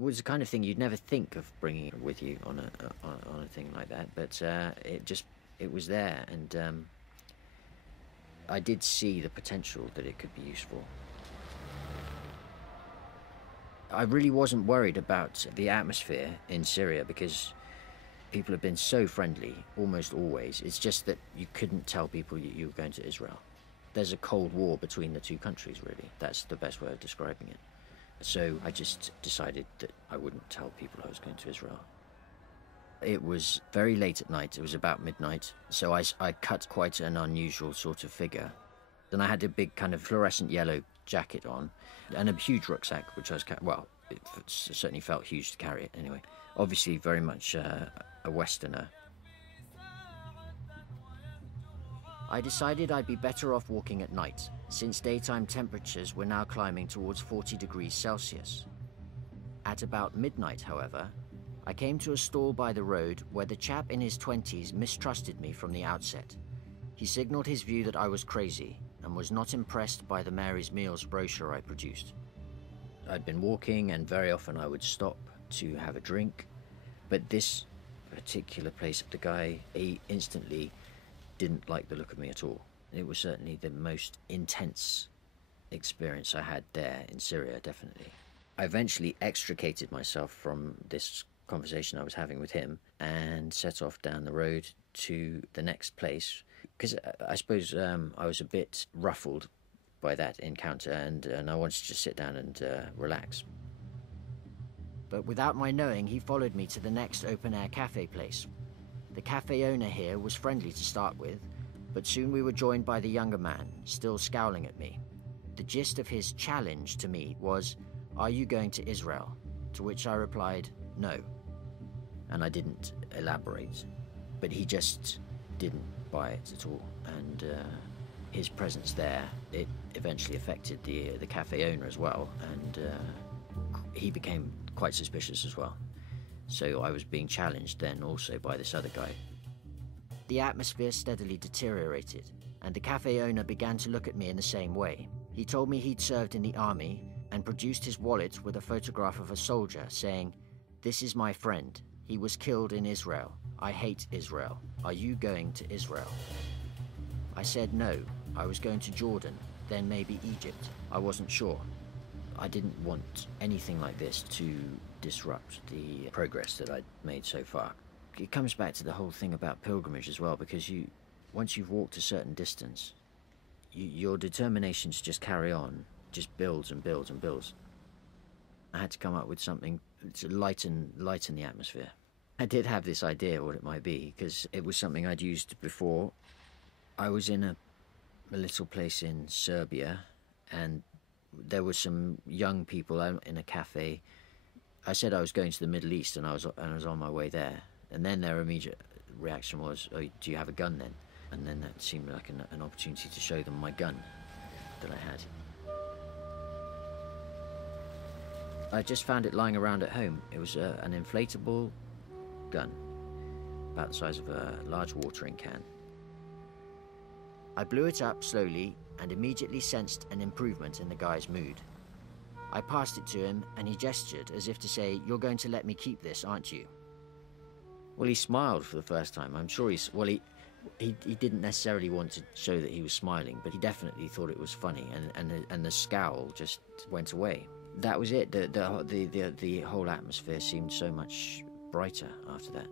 was the kind of thing you'd never think of bringing with you on a thing like that, but it was there, and I did see the potential that it could be useful. I really wasn't worried about the atmosphere in Syria because people have been so friendly, almost always. It's just that you couldn't tell people you were going to Israel. There's a cold war between the two countries, really. That's the best way of describing it. So I just decided that I wouldn't tell people I was going to Israel. It was very late at night. It was about midnight. So I cut quite an unusual sort of figure. And I had a big kind of fluorescent yellow jacket on and a huge rucksack, which I was it certainly felt huge to carry it anyway. Obviously very much a Westerner. I decided I'd be better off walking at night, since daytime temperatures were now climbing towards 40 degrees Celsius. At about midnight, however, I came to a stall by the road where the chap in his 20s mistrusted me from the outset. He signalled his view that I was crazy and was not impressed by the Mary's Meals brochure I produced. I'd been walking, and very often I would stop to have a drink, but this particular place, the guy, he instantly didn't like the look of me at all. It was certainly the most intense experience I had there in Syria, definitely. I eventually extricated myself from this conversation I was having with him and set off down the road to the next place, because I suppose I was a bit ruffled by that encounter, and I wanted to just sit down and relax. But without my knowing, he followed me to the next open-air cafe place. The cafe owner here was friendly to start with, but soon we were joined by the younger man, still scowling at me. The gist of his challenge to me was, "Are you going to Israel?" To which I replied, "No." And I didn't elaborate, but he just didn't buy it at all, and his presence there, it eventually affected the cafe owner as well, and he became quite suspicious as well. So I was being challenged then also by this other guy. The atmosphere steadily deteriorated, and the cafe owner began to look at me in the same way. He told me he'd served in the army and produced his wallet with a photograph of a soldier saying, "This is my friend. He was killed in Israel. I hate Israel. Are you going to Israel?" I said no. I was going to Jordan, then maybe Egypt. I wasn't sure. I didn't want anything like this to disrupt the progress that I'd made so far. It comes back to the whole thing about pilgrimage as well, because once you've walked a certain distance, your determination to just carry on just builds and builds and builds. I had to come up with something to lighten the atmosphere. I did have this idea what it might be, because it was something I'd used before. I was in a little place in Serbia, and there were some young people out in a cafe. I said I was going to the Middle East, and I was on my way there. And then their immediate reaction was, "Oh, do you have a gun then?" And then that seemed like an opportunity to show them my gun that I had. I just found it lying around at home. It was an inflatable gun, about the size of a large watering can. I blew it up slowly and immediately sensed an improvement in the guy's mood. I passed it to him, and he gestured as if to say, "You're going to let me keep this, aren't you?" Well, he smiled for the first time. I'm sure he didn't necessarily want to show that he was smiling, but he definitely thought it was funny, and the scowl just went away. That was it. The whole atmosphere seemed so much brighter after that.